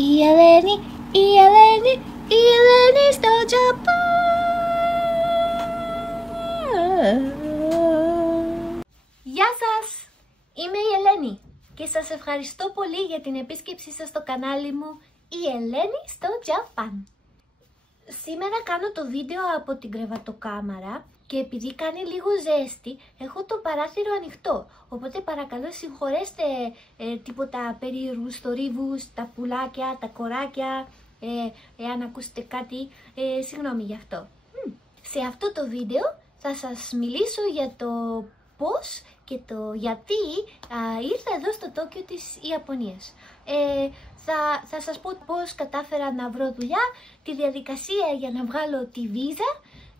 Η Ελένη, η Ελένη, η Ελένη στο Τζαπάν. Γεια σας, είμαι η Ελένη και σας ευχαριστώ πολύ για την επίσκεψή σας στο κανάλι μου η Ελένη στο Τζαπάν. Σήμερα κάνω το βίντεο από την κρεβατοκάμαρα και επειδή κάνει λίγο ζέστη έχω το παράθυρο ανοιχτό, οπότε παρακαλώ συγχωρέστε τίποτα περίεργους θορύβους, τα πουλάκια, τα κοράκια, εάν ακούσετε κάτι, συγγνώμη γι' αυτό. Σε αυτό το βίντεο θα σας μιλήσω για το πώς και το γιατί ήρθα εδώ στο Τόκιο της Ιαπωνίας. Θα σας πω πώς κατάφερα να βρω δουλειά, τη διαδικασία για να βγάλω τη βίζα,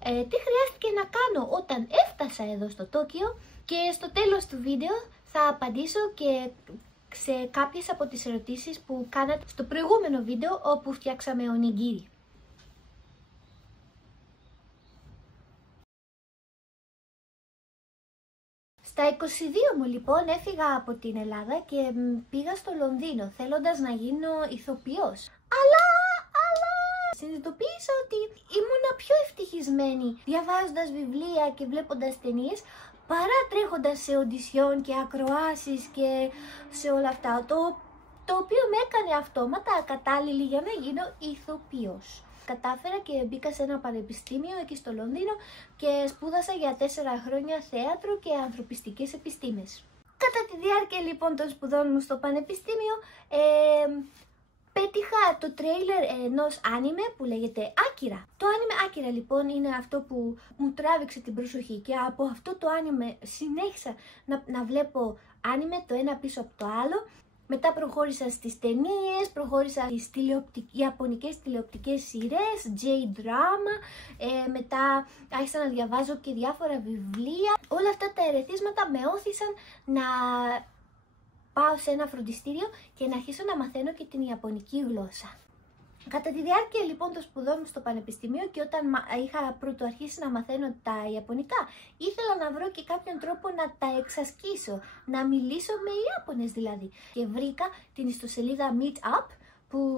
τι χρειάστηκε να κάνω όταν έφτασα εδώ στο Τόκιο και στο τέλος του βίντεο θα απαντήσω και σε κάποιες από τις ερωτήσεις που κάνατε στο προηγούμενο βίντεο όπου φτιάξαμε ονιγύρι. Στα 22 μου λοιπόν έφυγα από την Ελλάδα και πήγα στο Λονδίνο θέλοντας να γίνω ηθοποιός. Αλλά συνειδητοποίησα ότι ήμουνα πιο ευτυχισμένη διαβάζοντας βιβλία και βλέποντας ταινίες παρά τρέχοντας σε οντισιόν και ακροάσεις και σε όλα αυτά, το οποίο με έκανε αυτόματα κατάλληλη για να γίνω ηθοποιός. Κατάφερα και μπήκα σε ένα πανεπιστήμιο εκεί στο Λονδίνο και σπούδασα για 4 χρόνια θέατρο και ανθρωπιστικές επιστήμες. Κατά τη διάρκεια λοιπόν των σπουδών μου στο πανεπιστήμιο πέτυχα το τρέιλερ ενός άνιμε που λέγεται Άκυρα. Το άνιμε Άκυρα λοιπόν είναι αυτό που μου τράβηξε την προσοχή και από αυτό το άνιμε συνέχισα να βλέπω άνιμε το ένα πίσω από το άλλο. Μετά προχώρησα στις ταινίες, προχώρησα στις ιαπωνικές τηλεοπτικές σειρές, J-drama, μετά άρχισα να διαβάζω και διάφορα βιβλία. Όλα αυτά τα ερεθίσματα με όθησαν να πάω σε ένα φροντιστήριο και να αρχίσω να μαθαίνω και την ιαπωνική γλώσσα. Κατά τη διάρκεια λοιπόν των σπουδών μου στο πανεπιστήμιο και όταν είχα πρωτοαρχίσει να μαθαίνω τα ιαπωνικά, ήθελα να βρω και κάποιον τρόπο να τα εξασκήσω, να μιλήσω με Ιάπωνες δηλαδή. Και βρήκα την ιστοσελίδα Meetup,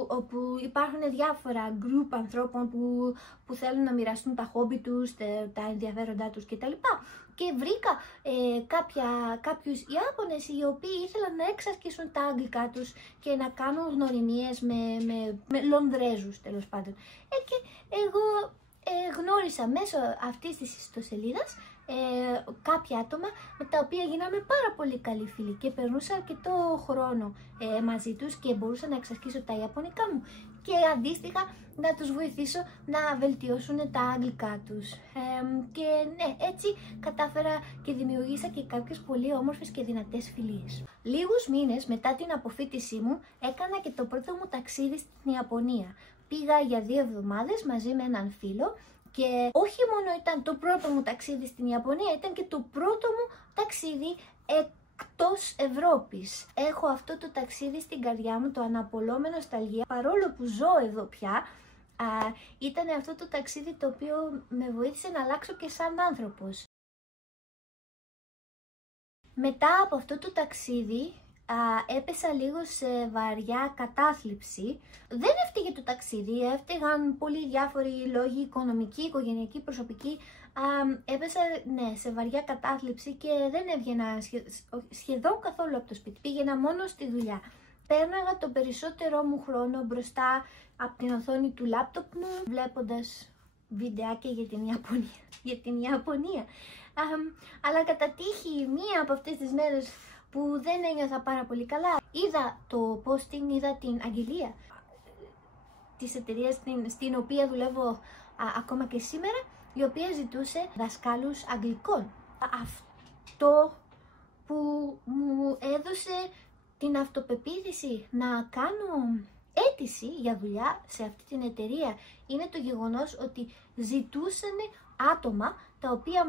όπου υπάρχουν διάφορα group ανθρώπων που θέλουν να μοιραστούν τα χόμπι τους, τα ενδιαφέροντά τους κτλ. Και βρήκα κάποιους Ιάπωνες οι οποίοι ήθελαν να εξασκήσουν τα αγγλικά τους και να κάνουν γνωριμίες με Λονδρέζους τέλος πάντων. Και εγώ γνώρισα μέσω αυτής της ιστοσελίδας κάποια άτομα με τα οποία γίναμε πάρα πολύ καλοί φίλοι και περνούσα αρκετό χρόνο μαζί τους και μπορούσα να εξασκήσω τα ιαπωνικά μου και αντίστοιχα να τους βοηθήσω να βελτιώσουν τα αγγλικά τους. Και ναι, έτσι κατάφερα και δημιουργήσα και κάποιες πολύ όμορφες και δυνατές φιλίες. Λίγους μήνες μετά την αποφοίτησή μου έκανα και το πρώτο μου ταξίδι στην Ιαπωνία. Πήγα για 2 εβδομάδες μαζί με έναν φίλο και όχι μόνο ήταν το πρώτο μου ταξίδι στην Ιαπωνία, ήταν και το πρώτο μου ταξίδι εκτός Ευρώπης. Έχω αυτό το ταξίδι στην καρδιά μου, το αναπολώ με νοσταλγία, παρόλο που ζω εδώ πια. Ήταν αυτό το ταξίδι το οποίο με βοήθησε να αλλάξω και σαν άνθρωπος. Μετά από αυτό το ταξίδι έπεσα λίγο σε βαριά κατάθλιψη. Δεν έφταιγε το ταξίδι, έφταιγαν πολύ διάφοροι λόγοι, οικονομικοί, οικογενειακοί, προσωπικοί. Έπεσα σε βαριά κατάθλιψη και δεν έβγαινα σχεδόν καθόλου από το σπίτι. Πήγαινα μόνο στη δουλειά. Πέρναγα το περισσότερο μου χρόνο μπροστά από την οθόνη του λάπτοπ μου, βλέποντας βιντεάκια για την Ιαπωνία. Αλλά κατά τύχη μία από αυτές τις μέρες που δεν ένιωθα πάρα πολύ καλά, είδα το posting, είδα την αγγελία της εταιρείας στην οποία δουλεύω ακόμα και σήμερα, η οποία ζητούσε δασκάλους αγγλικών. Αυτό που μου έδωσε την αυτοπεποίθηση να κάνω αίτηση για δουλειά σε αυτή την εταιρεία είναι το γεγονός ότι ζητούσαν άτομα τα οποία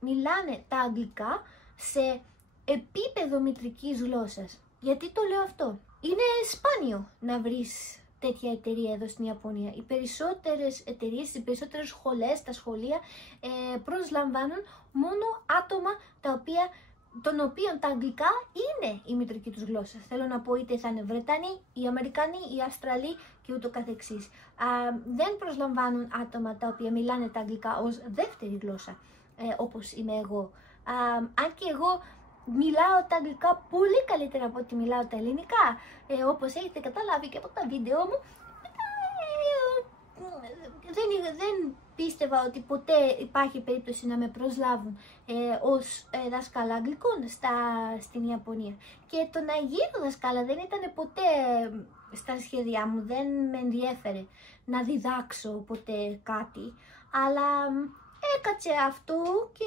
μιλάνε τα αγγλικά σε επίπεδο μητρικής γλώσσας. Γιατί το λέω αυτό? Είναι σπάνιο να βρεις τέτοια εταιρεία εδώ στην Ιαπωνία. Οι περισσότερες εταιρείες, οι περισσότερες σχολές, τα σχολεία προσλαμβάνουν μόνο άτομα τα οποία των οποίων τα αγγλικά είναι η μητρική τους γλώσσα. Θέλω να πω, είτε θα είναι Βρετανοί, οι Αμερικανοί, οι Αυστραλοί και ούτω καθεξής. Δεν προσλαμβάνουν άτομα τα οποία μιλάνε τα αγγλικά ως δεύτερη γλώσσα, όπως είμαι εγώ. Αν και εγώ μιλάω τα αγγλικά πολύ καλύτερα από ότι μιλάω τα ελληνικά, όπως έχετε καταλάβει και από τα βίντεο μου, δεν πίστευα ότι ποτέ υπάρχει περίπτωση να με προσλάβουν ως δασκάλα αγγλικών στην Ιαπωνία. Και το να γίνω δασκάλα δεν ήταν ποτέ στα σχέδιά μου, δεν με ενδιέφερε να διδάξω ποτέ κάτι, αλλά έκατσε αυτό και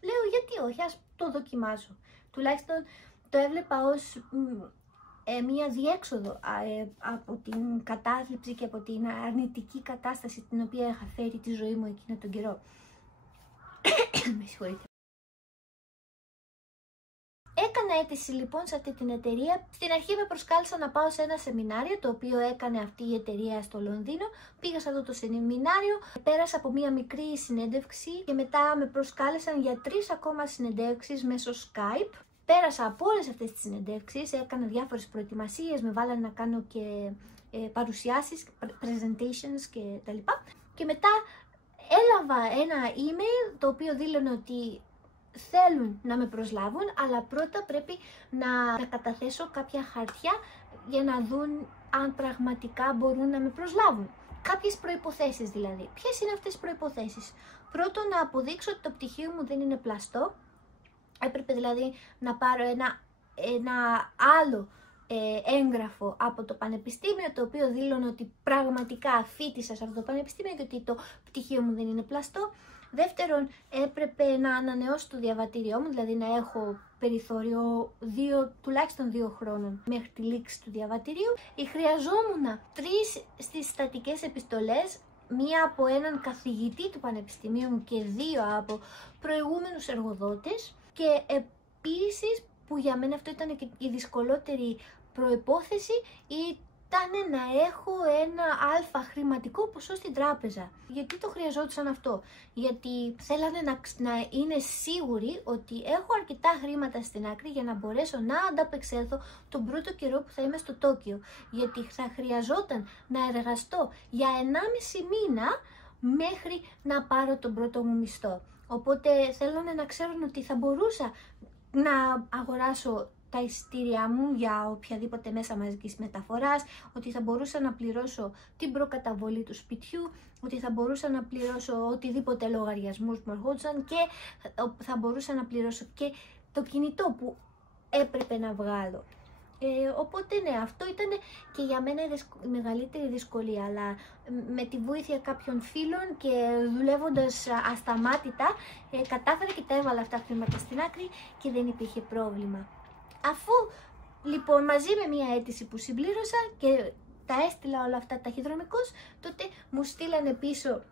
λέω γιατί όχι, ας το δοκιμάσω. Τουλάχιστον το έβλεπα ως μία διέξοδο από την κατάθλιψη και από την αρνητική κατάσταση την οποία είχα φέρει τη ζωή μου εκείνο τον καιρό. Με συγχωρείτε. Έκανα αίτηση λοιπόν σε αυτή την εταιρεία. Στην αρχή με προσκάλεσαν να πάω σε ένα σεμινάριο το οποίο έκανε αυτή η εταιρεία στο Λονδίνο. Πήγα σε αυτό το σεμινάριο, πέρασα από μία μικρή συνέντευξη και μετά με προσκάλεσαν για 3 ακόμα συνεντεύξεις μέσω Skype. Πέρασα από όλες αυτές τις συνεντεύξεις, έκανα διάφορες προετοιμασίες, με βάλανε να κάνω και παρουσιάσεις, presentations και τα λοιπά. Και μετά έλαβα ένα email το οποίο δήλωνε ότι θέλουν να με προσλάβουν, αλλά πρώτα πρέπει να καταθέσω κάποια χαρτιά για να δουν αν πραγματικά μπορούν να με προσλάβουν. Κάποιες προϋποθέσεις δηλαδή. Ποιες είναι αυτές οι προϋποθέσεις? Πρώτον, να αποδείξω ότι το πτυχίο μου δεν είναι πλαστό. Έπρεπε δηλαδή να πάρω ένα άλλο έγγραφο από το πανεπιστήμιο, το οποίο δήλωνε ότι πραγματικά φοιτήσα σε αυτό το πανεπιστήμιο και ότι το πτυχίο μου δεν είναι πλαστό. Δεύτερον, έπρεπε να ανανεώσω το διαβατήριό μου, δηλαδή να έχω περιθώριο τουλάχιστον 2 χρόνων μέχρι τη λήξη του διαβατηρίου. Χρειαζόμουν 3 συστατικές επιστολές, μία από έναν καθηγητή του πανεπιστημίου μου και 2 από προηγούμενους εργοδότες. Και επίσης, που για μένα αυτό ήταν και η δυσκολότερη προϋπόθεση, ήταν να έχω ένα αλφα χρηματικό ποσό στην τράπεζα. Γιατί το χρειαζόντουσαν αυτό? Γιατί θέλανε να είναι σίγουροι ότι έχω αρκετά χρήματα στην άκρη για να μπορέσω να ανταπεξέλθω τον πρώτο καιρό που θα είμαι στο Τόκιο. Γιατί θα χρειαζόταν να εργαστώ για 1,5 μήνα μέχρι να πάρω τον πρώτο μου μισθό. Οπότε θέλανε να ξέρουν ότι θα μπορούσα να αγοράσω τα εισιτήριά μου για οποιαδήποτε μέσα μαζικής μεταφοράς, ότι θα μπορούσα να πληρώσω την προκαταβολή του σπιτιού, ότι θα μπορούσα να πληρώσω οτιδήποτε λογαριασμούς που ερχόντουσαν και θα μπορούσα να πληρώσω και το κινητό που έπρεπε να βγάλω. Οπότε ναι, αυτό ήταν και για μένα η μεγαλύτερη δυσκολία, αλλά με τη βοήθεια κάποιων φίλων και δουλεύοντας ασταμάτητα κατάφερα και τα έβαλα αυτά χρήματα στην άκρη και δεν υπήρχε πρόβλημα. Αφού λοιπόν μαζί με μια αίτηση που συμπλήρωσα και τα έστειλα όλα αυτά ταχυδρομικώς, τότε μου στείλανε πίσω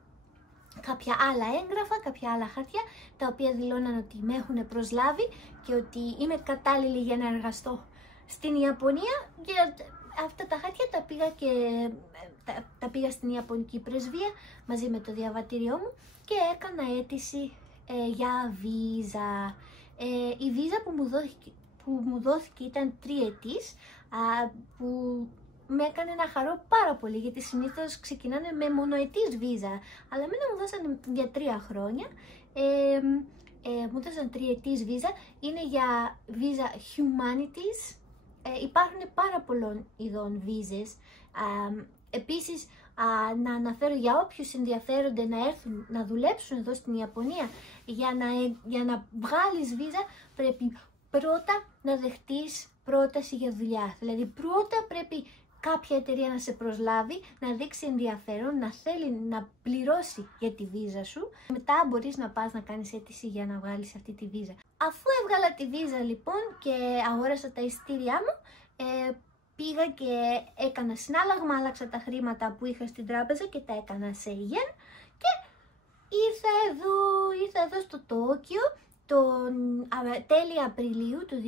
κάποια άλλα έγγραφα, κάποια άλλα χαρτιά, τα οποία δηλώναν ότι με έχουν προσλάβει και ότι είμαι κατάλληλη για να εργαστώ στην Ιαπωνία. Και αυτά τα χαρτιά τα πήγα στην Ιαπωνική πρεσβεία μαζί με το διαβατήριό μου και έκανα αίτηση για βίζα. Η βίζα που μου δόθηκε ήταν 3 ετής, που με έκανε να χαρώ πάρα πολύ, γιατί συνήθως ξεκινάνε με μονοετής βίζα, αλλά εμένα μου δώσανε για 3 χρόνια. Μου δώσαν 3 ετής βίζα, είναι για βίζα humanities. Υπάρχουν πάρα πολλών ειδών βίζες. Επίσης, να αναφέρω για όποιους ενδιαφέρονται να έρθουν να δουλέψουν εδώ στην Ιαπωνία, για να βγάλεις βίζα πρέπει πρώτα να δεχτείς πρόταση για δουλειά. Δηλαδή πρώτα πρέπει κάποια εταιρεία να σε προσλάβει, να δείξει ενδιαφέρον, να θέλει να πληρώσει για τη βίζα σου. Μετά μπορείς να πας να κάνεις αίτηση για να βγάλεις αυτή τη βίζα. Αφού έβγαλα τη βίζα λοιπόν και αγόρασα τα εισιτήριά μου, πήγα και έκανα συνάλλαγμα, άλλαξα τα χρήματα που είχα στην τράπεζα και τα έκανα σε yen και ήρθα εδώ στο Τόκιο τον τέλη Απριλίου του 2016.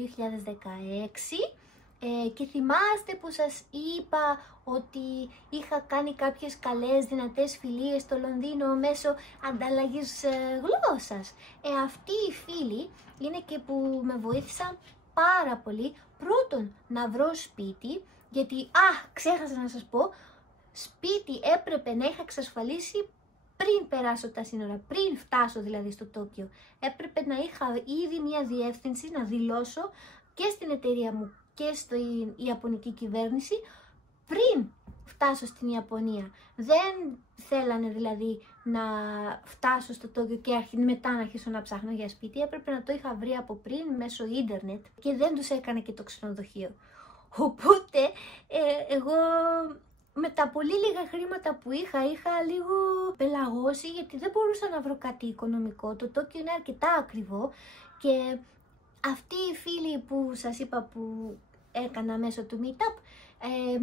Και θυμάστε που σας είπα ότι είχα κάνει κάποιες καλές δυνατές φιλίες στο Λονδίνο μέσω ανταλλαγής γλώσσας. Αυτοί οι φίλοι είναι και που με βοήθησαν πάρα πολύ. Πρώτον, να βρω σπίτι, γιατί, ξέχασα να σας πω, σπίτι έπρεπε να είχα εξασφαλίσει πριν περάσω τα σύνορα, πριν φτάσω δηλαδή στο Τόκιο. Έπρεπε να είχα ήδη μια διεύθυνση να δηλώσω και στην εταιρεία μου και στην Ιαπωνική κυβέρνηση πριν φτάσω στην Ιαπωνία. Δεν θέλανε δηλαδή να φτάσω στο Τόκιο και μετά να αρχίσω να ψάχνω για σπίτι. Έπρεπε να το είχα βρει από πριν μέσω ίντερνετ και δεν τους έκανε και το ξενοδοχείο. Οπότε εγώ με τα πολύ λίγα χρήματα που είχα λίγο πελαγώσει, γιατί δεν μπορούσα να βρω κάτι οικονομικό. Το Τόκιο είναι αρκετά ακριβό και αυτοί οι φίλοι που σας είπα που έκανα μέσω του Meetup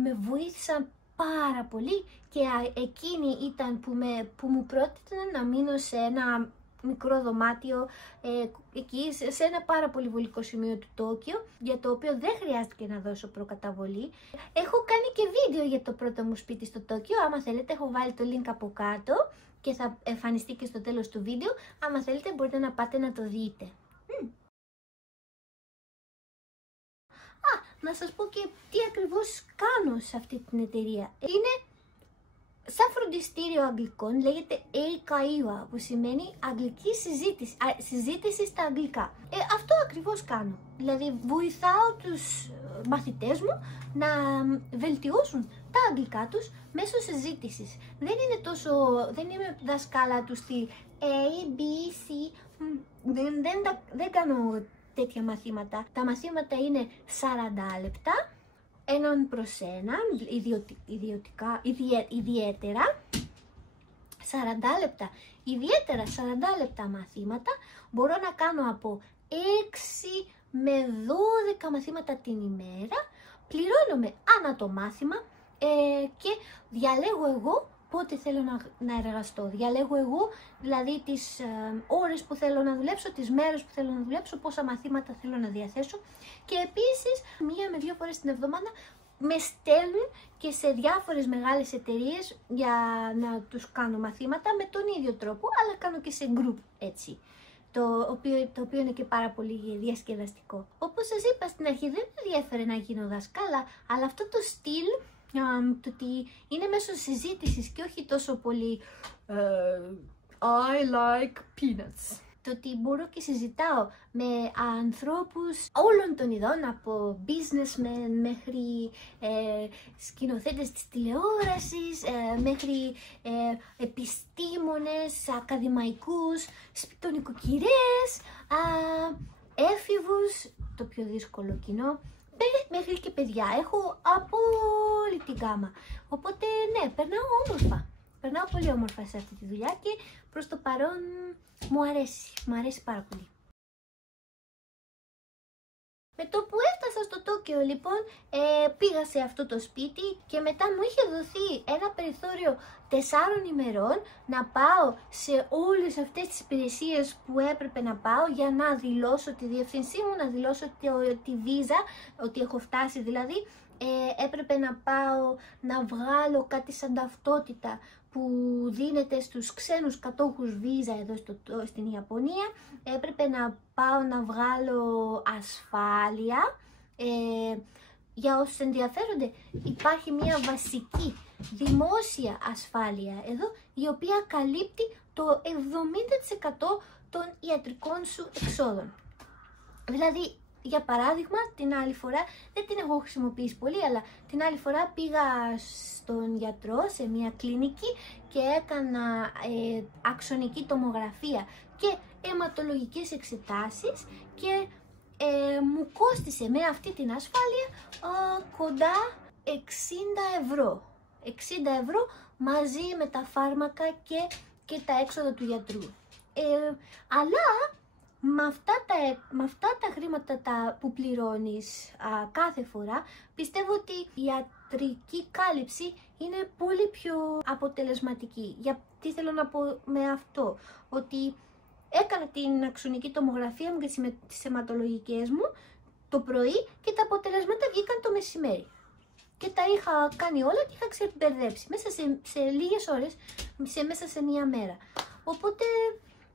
με βοήθησαν πάρα πολύ και εκείνοι ήταν που μου πρότειναν να μείνω σε ένα μικρό δωμάτιο εκεί σε ένα πάρα πολύ βολικό σημείο του Τόκιο, για το οποίο δεν χρειάστηκε να δώσω προκαταβολή. Έχω κάνει και βίντεο για το πρώτο μου σπίτι στο Τόκιο, άμα θέλετε έχω βάλει το link από κάτω και θα εμφανιστεί και στο τέλος του βίντεο. Άμα θέλετε μπορείτε να πάτε να το δείτε. Να σας πω και τι ακριβώς κάνω σε αυτή την εταιρεία. Είναι σαν φροντιστήριο αγγλικών, λέγεται Eikaiwa, που σημαίνει αγγλική συζήτηση, συζήτηση στα αγγλικά. Αυτό ακριβώς κάνω. Δηλαδή βοηθάω τους μαθητές μου να βελτιώσουν τα αγγλικά τους μέσω συζήτησης. Δεν είμαι δασκάλα του στυλ A, B, C, δεν κάνω τέτοια μαθήματα. Τα μαθήματα είναι 40 λεπτά, έναν προς έναν, ιδιαίτερα 40 λεπτά. Ιδιαίτερα 40 λεπτά μαθήματα μπορώ να κάνω από 6 με 12 μαθήματα την ημέρα. Πληρώνομαι ανά το μάθημα και διαλέγω εγώ πότε θέλω να εργαστώ. Διαλέγω εγώ δηλαδή τις ώρες που θέλω να δουλέψω, τις μέρες που θέλω να δουλέψω, πόσα μαθήματα θέλω να διαθέσω και επίσης 1 με 2 φορές την εβδομάδα με στέλνουν και σε διάφορες μεγάλες εταιρείες για να τους κάνω μαθήματα με τον ίδιο τρόπο, αλλά κάνω και σε group έτσι. Το οποίο είναι και πάρα πολύ διασκεδαστικό. Όπως σας είπα στην αρχή, δεν με ενδιαφέρε να γίνω δασκάλα, αλλά αυτό το στυλ, το ότι είναι μέσω συζήτησης και όχι τόσο πολύ I like peanuts. Το ότι μπορώ και συζητάω με ανθρώπους όλων των ειδών, από businessmen μέχρι σκηνοθέτες της τηλεόρασης, μέχρι επιστήμονες, ακαδημαϊκούς, σπιτονικοκυρές, έφηβους, το πιο δύσκολο κοινό, μέχρι και παιδιά. Έχω από όλη την γάμα. Οπότε ναι, περνάω όμορφα. Περνάω πολύ όμορφα σε αυτή τη δουλειά και προς το παρόν μου αρέσει πάρα πολύ. Με το που έφτασα στο Τόκιο λοιπόν πήγα σε αυτό το σπίτι και μετά μου είχε δοθεί ένα περιθώριο 4 ημερών να πάω σε όλες αυτές τις υπηρεσίες που έπρεπε να πάω για να δηλώσω τη διεύθυνσή μου, να δηλώσω τη βίζα, ότι έχω φτάσει δηλαδή. Έπρεπε να πάω να βγάλω κάτι σαν ταυτότητα που δίνεται στους ξένους κατόχους βίζα εδώ στην Ιαπωνία. Έπρεπε να πάω να βγάλω ασφάλεια. Για όσους ενδιαφέρονται, υπάρχει μια βασική δημόσια ασφάλεια εδώ, η οποία καλύπτει το 70% των ιατρικών σου εξόδων. Δηλαδή, για παράδειγμα, την άλλη φορά, δεν την έχω χρησιμοποιήσει πολύ, αλλά την άλλη φορά πήγα στον γιατρό σε μια κλινική και έκανα αξονική τομογραφία και αιματολογικές εξετάσεις και μου κόστισε με αυτή την ασφάλεια κοντά 60 ευρώ. 60 ευρώ μαζί με τα φάρμακα και τα έξοδα του γιατρού. Αλλά με αυτά τα χρήματα που πληρώνεις κάθε φορά, πιστεύω ότι η ιατρική κάλυψη είναι πολύ πιο αποτελεσματική. Τι θέλω να πω με αυτό? Ότι έκανα την αξονική τομογραφία μου και τις αιματολογικές μου το πρωί και τα αποτελέσματα βγήκαν το μεσημέρι. Και τα είχα κάνει όλα και είχα ξεμπερδέψει μέσα σε λίγες ώρες, μέσα σε μία μέρα. Οπότε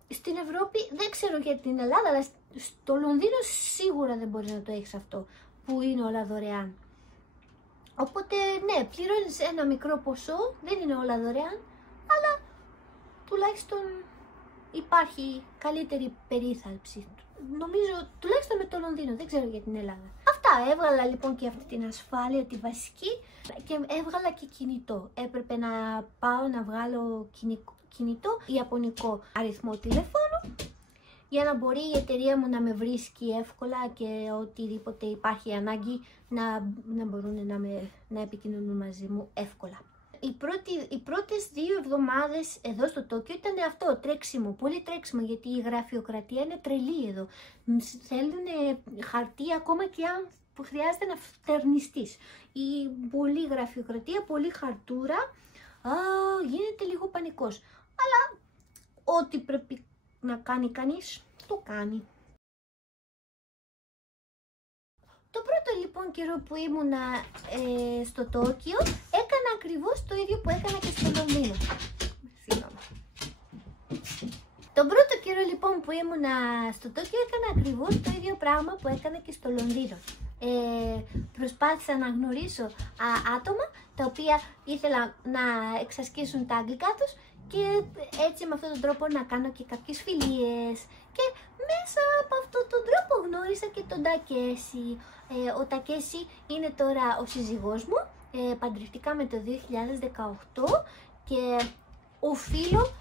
στην Ευρώπη, δεν ξέρω για την Ελλάδα, αλλά στο Λονδίνο σίγουρα δεν μπορείς να το έχεις αυτό, που είναι όλα δωρεάν. Οπότε ναι, πληρώνεις ένα μικρό ποσό, δεν είναι όλα δωρεάν, αλλά τουλάχιστον υπάρχει καλύτερη περίθαλψη. Νομίζω τουλάχιστον με το Λονδίνο, δεν ξέρω για την Ελλάδα. Αυτά, έβγαλα λοιπόν και αυτή την ασφάλεια, τη βασική, και έβγαλα και κινητό. Έπρεπε να πάω να βγάλω κινητό, ιαπωνικό αριθμό τηλεφώνου, για να μπορεί η εταιρεία μου να με βρίσκει εύκολα και οτιδήποτε υπάρχει ανάγκη να μπορούν να επικοινωνούν μαζί μου εύκολα. Οι πρώτες 2 εβδομάδες εδώ στο Τόκιο ήταν αυτό, τρέξιμο, πολύ τρέξιμο, γιατί η γραφειοκρατία είναι τρελή εδώ. Θέλουν χαρτί ακόμα και αν χρειάζεται να φτερνιστείς. Η πολλή γραφειοκρατία, πολύ χαρτούρα, γίνεται λίγο πανικός. Αλλά ό,τι πρέπει να κάνει κανείς, το κάνει. Το πρώτο λοιπόν καιρό που ήμουνα στο Τόκιο, έκανα ακριβώς το ίδιο που έκανα και στο Λονδίνο. Τον πρώτο καιρό λοιπόν που ήμουνα στο Τόκιο, έκανα ακριβώς το ίδιο πράγμα που έκανα και στο Λονδίνο. Προσπάθησα να γνωρίσω άτομα τα οποία ήθελα να εξασκήσουν τα αγγλικά τους και έτσι με αυτόν τον τρόπο να κάνω και κάποιες φιλίες. Και μέσα από αυτόν τον τρόπο γνώρισα και τον Τακέσι. Ο Τακέσι είναι τώρα ο σύζυγός μου, παντρευτήκαμε το 2018 και οφείλω,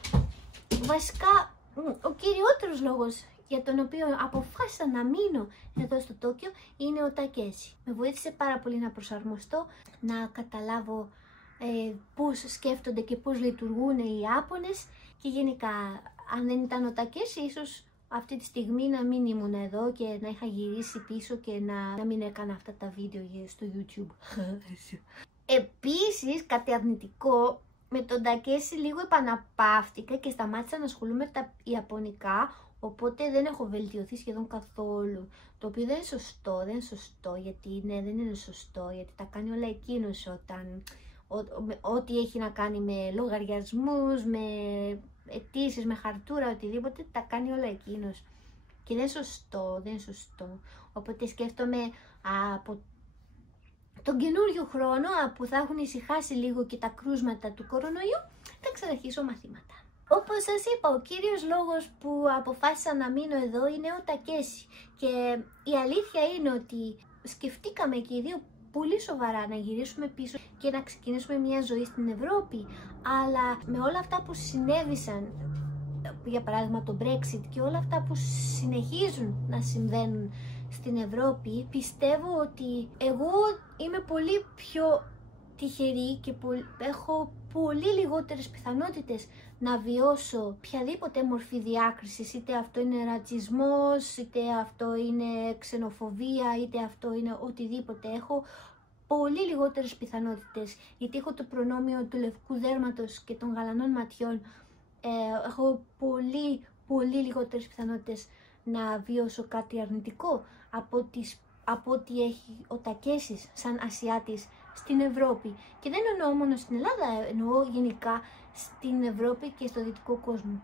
βασικά ο κυριότερος λόγος για τον οποίο αποφάσισα να μείνω εδώ στο Τόκιο είναι ο Τακέσι. Με βοήθησε πάρα πολύ να προσαρμοστώ, να καταλάβω πώς σκέφτονται και πώς λειτουργούν οι Ιάπωνες, και γενικά αν δεν ήταν ο Τακέσι ίσως αυτή τη στιγμή να μην ήμουν εδώ και να είχα γυρίσει πίσω και να μην έκανα αυτά τα βίντεο στο YouTube. Επίσης, κάτι αρνητικό, με τον Τακέσι λίγο επαναπαύτηκα και σταμάτησα να ασχολούμαι με τα Ιαπωνικά, οπότε δεν έχω βελτιωθεί σχεδόν καθόλου. Το οποίο δεν είναι σωστό, γιατί δεν είναι σωστό, γιατί τα κάνει όλα εκείνος ό,τι έχει να κάνει με λογαριασμούς, με αιτήσεις, με χαρτούρα, οτιδήποτε, τα κάνει όλα εκείνος. Και δεν είναι σωστό, Οπότε σκέφτομαι από τον καινούριο χρόνο, που θα έχουν ησυχάσει λίγο και τα κρούσματα του κορονοϊού, θα ξαναρχίσω μαθήματα. Όπως σας είπα, ο κύριος λόγος που αποφάσισα να μείνω εδώ είναι ο Τακέσι. Και η αλήθεια είναι ότι σκεφτήκαμε και οι δύο πολύ σοβαρά να γυρίσουμε πίσω και να ξεκινήσουμε μια ζωή στην Ευρώπη. Αλλά με όλα αυτά που συνέβησαν, για παράδειγμα το Brexit και όλα αυτά που συνεχίζουν να συμβαίνουν στην Ευρώπη, πιστεύω ότι εγώ είμαι πολύ πιο τυχερή και έχω πολύ λιγότερες πιθανότητες να βιώσω οποιαδήποτε μορφή διάκρισης, είτε αυτό είναι ρατσισμός, είτε αυτό είναι ξενοφοβία, είτε αυτό είναι οτιδήποτε. Έχω πολύ λιγότερες πιθανότητες, γιατί έχω το προνόμιο του λευκού δέρματος και των γαλανών ματιών. Έχω πολύ λιγότερες πιθανότητες να βιώσω κάτι αρνητικό από ό,τι έχει ο Τακέσις σαν Ασιάτης στην Ευρώπη. Και δεν εννοώ μόνο στην Ελλάδα, εννοώ γενικά στην Ευρώπη και στο δυτικό κόσμο.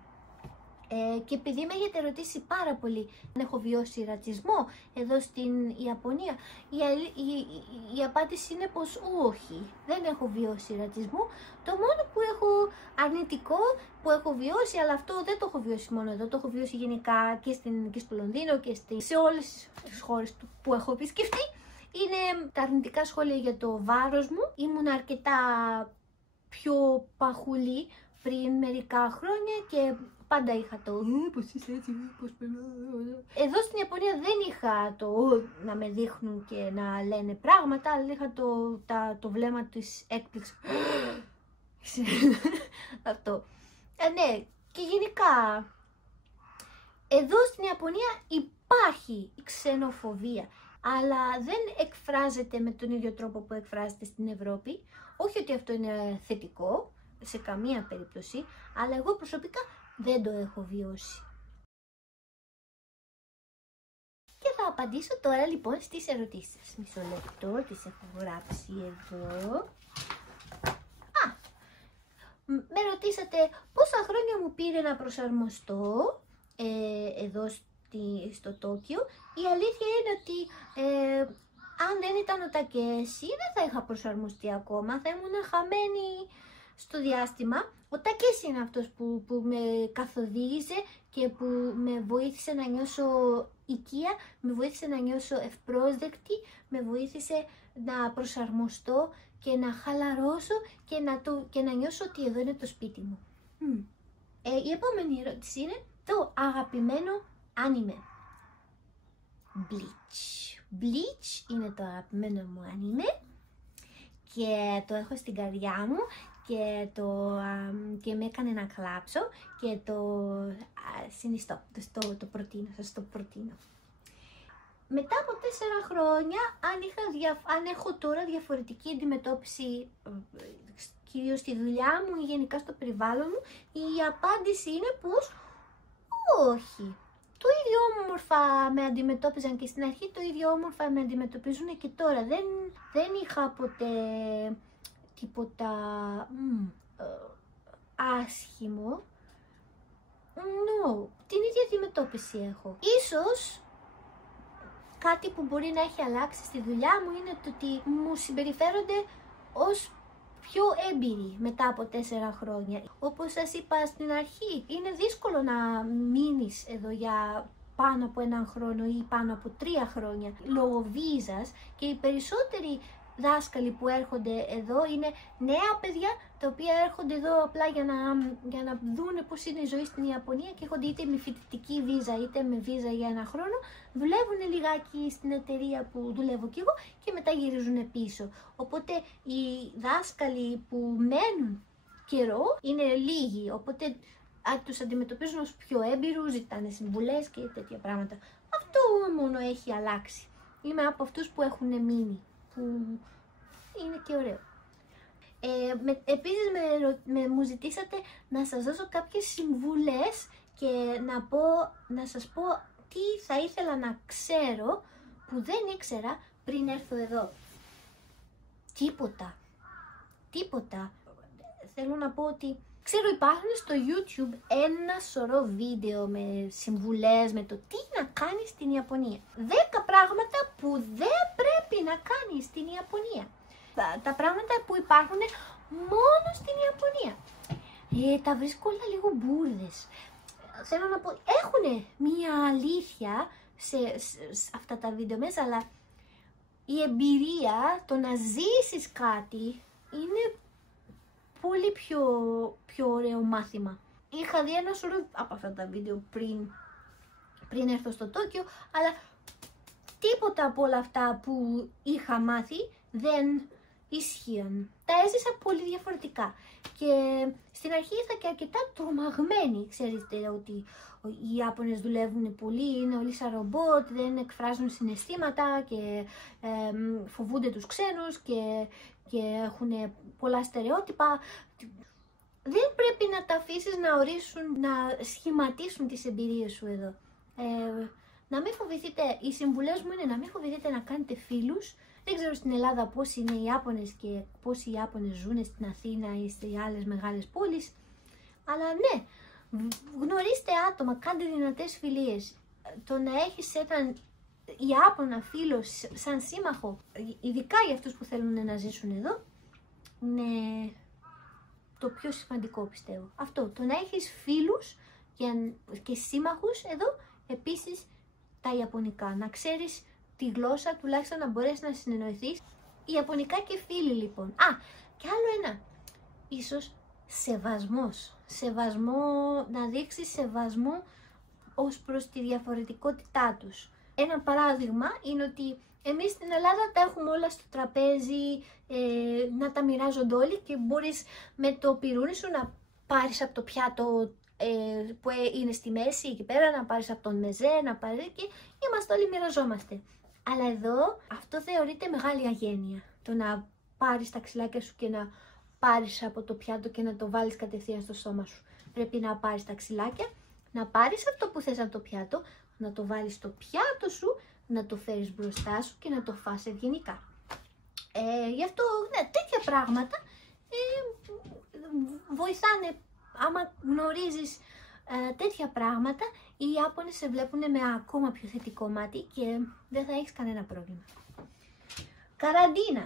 Και επειδή με έχετε ρωτήσει πάρα πολύ αν έχω βιώσει ρατσισμό εδώ στην Ιαπωνία, η απάντηση είναι πως όχι, δεν έχω βιώσει ρατσισμό. Το μόνο που έχω αρνητικό που έχω βιώσει, αλλά αυτό δεν το έχω βιώσει μόνο εδώ, το έχω βιώσει γενικά και στο Λονδίνο και σε όλες τις χώρες που έχω επισκεφτεί, είναι τα αρνητικά σχόλια για το βάρος μου. Ήμουν αρκετά πιο παχουλή πριν μερικά χρόνια και πάντα είχα το πώς είσαι έτσι, πώς περνάω. Εδώ στην Ιαπωνία δεν είχα το να με δείχνουν και να λένε πράγματα, αλλά είχα το βλέμμα της έκπληξης. Αυτό. Ναι, και γενικά εδώ στην Ιαπωνία υπάρχει ξενοφοβία, αλλά δεν εκφράζεται με τον ίδιο τρόπο που εκφράζεται στην Ευρώπη. Όχι ότι αυτό είναι θετικό σε καμία περίπτωση, αλλά εγώ προσωπικά δεν το έχω βιώσει. Και θα απαντήσω τώρα λοιπόν στις ερωτήσεις σας. Μισό λεπτό, τις έχω γράψει εδώ. Με ρωτήσατε πόσα χρόνια μου πήρε να προσαρμοστώ εδώ στο Τόκιο. Η αλήθεια είναι ότι αν δεν ήταν ο Τακέσι δεν θα είχα προσαρμοστεί ακόμα, θα ήμουν χαμένη στο διάστημα. Ο Τακέσι είναι αυτός που με καθοδήγησε και που με βοήθησε να νιώσω οικία, με βοήθησε να νιώσω ευπρόσδεκτη, με βοήθησε να προσαρμοστώ και να χαλαρώσω και να νιώσω ότι εδώ είναι το σπίτι μου. Η επόμενη ερώτηση είναι το αγαπημένο άνιμε. Bleach. Bleach είναι το αγαπημένο μου άνιμε και το έχω στην καρδιά μου και με έκανε να κλάψω και το συνιστώ, το προτείνω, σας το προτείνω. Μετά από 4 χρόνια, αν έχω τώρα διαφορετική αντιμετώπιση, κυρίως στη δουλειά μου ή γενικά στο περιβάλλον μου, η απάντηση είναι πως όχι. Το ίδιο όμορφα με αντιμετώπιζαν και στην αρχή, το ίδιο όμορφα με αντιμετωπίζουν και τώρα. Δεν είχα ποτέ τίποτα άσχημο. Την ίδια αντιμετώπιση έχω. Ίσως κάτι που μπορεί να έχει αλλάξει στη δουλειά μου είναι το ότι μου συμπεριφέρονται ως πιο έμπειροι μετά από 4 χρόνια. Όπως σας είπα στην αρχή, είναι δύσκολο να μείνεις εδώ για πάνω από 1 χρόνο ή πάνω από 3 χρόνια λόγω βίζας και οι περισσότεροι δάσκαλοι που έρχονται εδώ είναι νέα παιδιά τα οποία έρχονται εδώ απλά για να δουν πώς είναι η ζωή στην Ιαπωνία και έρχονται είτε με φοιτητική βίζα είτε με βίζα για 1 χρόνο, δουλεύουν λιγάκι στην εταιρεία που δουλεύω κι εγώ και μετά γυρίζουν πίσω. Οπότε οι δάσκαλοι που μένουν καιρό είναι λίγοι, οπότε τους αντιμετωπίζουν ως πιο έμπειρους, ζητάνε συμβουλές και τέτοια πράγματα. Αυτό μόνο έχει αλλάξει. Είμαι από αυτούς που έχουν μείνει, που είναι και ωραίο. Επίσης μου ζητήσατε να σας δώσω κάποιες συμβουλές και να σας πω τι θα ήθελα να ξέρω που δεν ήξερα πριν έρθω εδώ. Τίποτα. Θέλω να πω ότι ξέρω υπάρχουν στο YouTube ένα σωρό βίντεο με συμβουλές με το τι να κάνεις στην Ιαπωνία. 10 πράγματα που δεν πρέπει να κάνεις στην Ιαπωνία. Τα πράγματα που υπάρχουν μόνο στην Ιαπωνία. Τα βρίσκω όλα λίγο μπουρδες. Θέλω να πω, έχουν μία αλήθεια σε αυτά τα βίντεο μέσα, αλλά η εμπειρία, το να ζήσεις κάτι, είναι πολύ πιο ωραίο μάθημα. Είχα δει ένα σωρό από αυτά τα βίντεο πριν έρθω στο Τόκιο, αλλά τίποτα από όλα αυτά που είχα μάθει δεν ισχύουν. Τα έζησα πολύ διαφορετικά και στην αρχή ήρθα και αρκετά τρομαγμένη. Ξέρετε ότι οι Ιάπωνες δουλεύουν πολύ, είναι όλοι σαν ρομπότ, δεν εκφράζουν συναισθήματα και φοβούνται τους ξένους και έχουν πολλά στερεότυπα. Δεν πρέπει να τα αφήσεις να ορίσουν, να σχηματίσουν τις εμπειρίες σου εδώ. Να μην φοβηθείτε, οι συμβουλές μου είναι να μην φοβηθείτε να κάνετε φίλους. Δεν ξέρω στην Ελλάδα πώς είναι οι Ιάπωνες και πώς οι Ιάπωνες ζουν στην Αθήνα ή σε άλλες μεγάλες πόλεις. Αλλά ναι, γνωρίστε άτομα, κάντε δυνατές φιλίες. Το να έχεις έναν Ιάπωνα φίλο σαν σύμμαχο, ειδικά για αυτούς που θέλουν να ζήσουν εδώ, είναι το πιο σημαντικό πιστεύω. Αυτό, το να έχεις φίλους και σύμμαχους εδώ, επίσης τα Ιαπωνικά, να ξέρεις τη γλώσσα, τουλάχιστον να μπορέσεις να συνεννοηθείς. Ιαπωνικά και φίλοι λοιπόν. Και άλλο ένα, ίσως σεβασμό, να δείξεις σεβασμό ως προς τη διαφορετικότητά τους. Ένα παράδειγμα είναι ότι εμείς στην Ελλάδα τα έχουμε όλα στο τραπέζι, να τα μοιράζονται όλοι και μπορείς με το πυρούνι σου να πάρεις από το πιάτο που είναι στη μέση εκεί πέρα, να πάρεις από τον μεζέ, να πάρεις και είμαστε όλοι μοιραζόμαστε. Αλλά εδώ αυτό θεωρείται μεγάλη αγένεια, το να πάρεις τα ξυλάκια σου και να πάρεις από το πιάτο και να το βάλεις κατευθείαν στο στόμα σου. Πρέπει να πάρεις τα ξυλάκια, να πάρεις αυτό που θες από το πιάτο, να το βάλεις στο πιάτο σου, να το φέρεις μπροστά σου και να το φας ευγενικά. Γι' αυτό, ναι, τέτοια πράγματα βοηθάνε. Άμα γνωρίζεις τέτοια πράγματα, οι Ιάπωνες σε βλέπουν με ακόμα πιο θετικό μάτι και δεν θα έχεις κανένα πρόβλημα. Καραντίνα.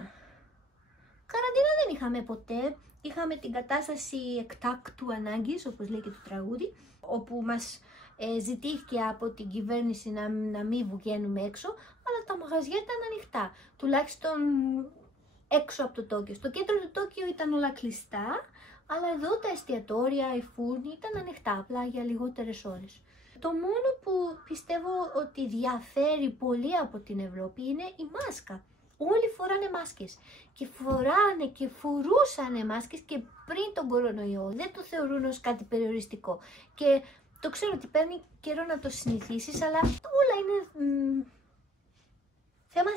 Καραντίνα δεν είχαμε ποτέ. Είχαμε την κατάσταση εκτάκτου ανάγκης, όπως λέει και το τραγούδι, όπου μας ζητήθηκε από την κυβέρνηση να μην βγαίνουμε έξω, αλλά τα μαγαζιά ήταν ανοιχτά. Τουλάχιστον έξω από το Τόκιο. Στο κέντρο του Τόκιο ήταν όλα κλειστά, αλλά εδώ τα εστιατόρια, οι φούρνοι ήταν ανοιχτά, απλά για λιγότερες ώρες. Το μόνο που πιστεύω ότι διαφέρει πολύ από την Ευρώπη είναι η μάσκα. Όλοι φοράνε μάσκες και φοράνε και φορούσανε μάσκες και πριν τον κορονοϊό. Δεν το θεωρούν ως κάτι περιοριστικό. Και το ξέρω ότι παίρνει καιρό να το συνηθίσεις, αλλά όλα είναι θέμα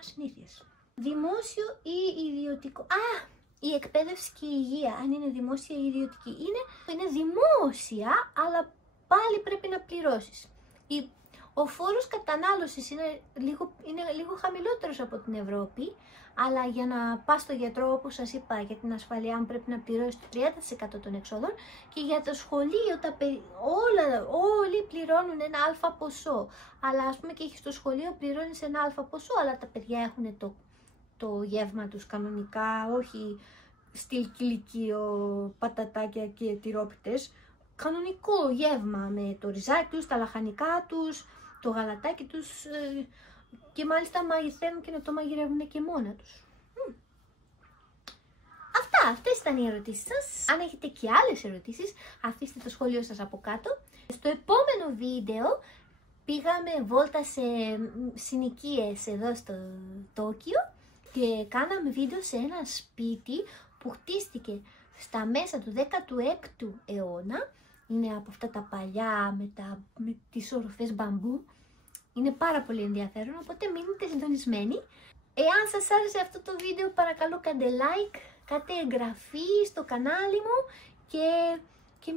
συνήθειας. Δημόσιο ή ιδιωτικό. Η εκπαίδευση και η υγεία, αν είναι δημόσια ή ιδιωτική, είναι δημόσια, αλλά πάλι πρέπει να πληρώσεις. Ο φόρος κατανάλωσης είναι λίγο χαμηλότερος από την Ευρώπη, αλλά για να πας στο γιατρό, όπως σας είπα, για την ασφαλειά μου πρέπει να πληρώσεις το 30% των εξόδων, και για το σχολείο όλοι πληρώνουν ένα αλφα ποσό. Αλλά ας πούμε και έχεις στο σχολείο πληρώνεις ένα αλφα ποσό, αλλά τα παιδιά έχουν το γεύμα τους κανονικά, όχι στυλ κηλικείο, πατατάκια και τυρόπιτες. Κανονικό γεύμα με το ριζάκι τους, τα λαχανικά τους, το γαλατάκι τους, και μάλιστα μαγειρεύουν και να το μαγειρεύουν και μόνα τους. Αυτές ήταν οι ερωτήσεις σας. Αν έχετε και άλλες ερωτήσεις, αφήστε το σχόλιο σας από κάτω. Στο επόμενο βίντεο πήγαμε βόλτα σε συνοικίες εδώ στο Τόκιο και κάναμε βίντεο σε ένα σπίτι που χτίστηκε στα μέσα του 16ου αιώνα. Είναι από αυτά τα παλιά με τις οροφές μπαμπού. Είναι πάρα πολύ ενδιαφέρον, οπότε μείνετε συντονισμένοι. Εάν σας άρεσε αυτό το βίντεο, παρακαλώ κάντε like, κάντε εγγραφή στο κανάλι μου και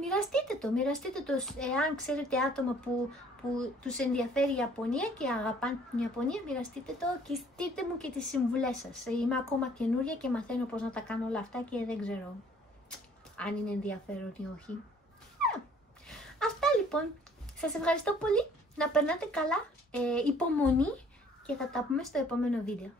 μοιραστείτε το. Εάν ξέρετε άτομα που τους ενδιαφέρει η Ιαπωνία και αγαπάνε την Ιαπωνία, μοιραστείτε το και στείλτε μου και τις συμβουλές σας. Είμαι ακόμα καινούρια και μαθαίνω πώς να τα κάνω όλα αυτά και δεν ξέρω αν είναι ενδιαφέρον ή όχι. Αυτά λοιπόν. Σας ευχαριστώ πολύ. Να περνάτε καλά, υπομονή, και θα τα πούμε στο επόμενο βίντεο.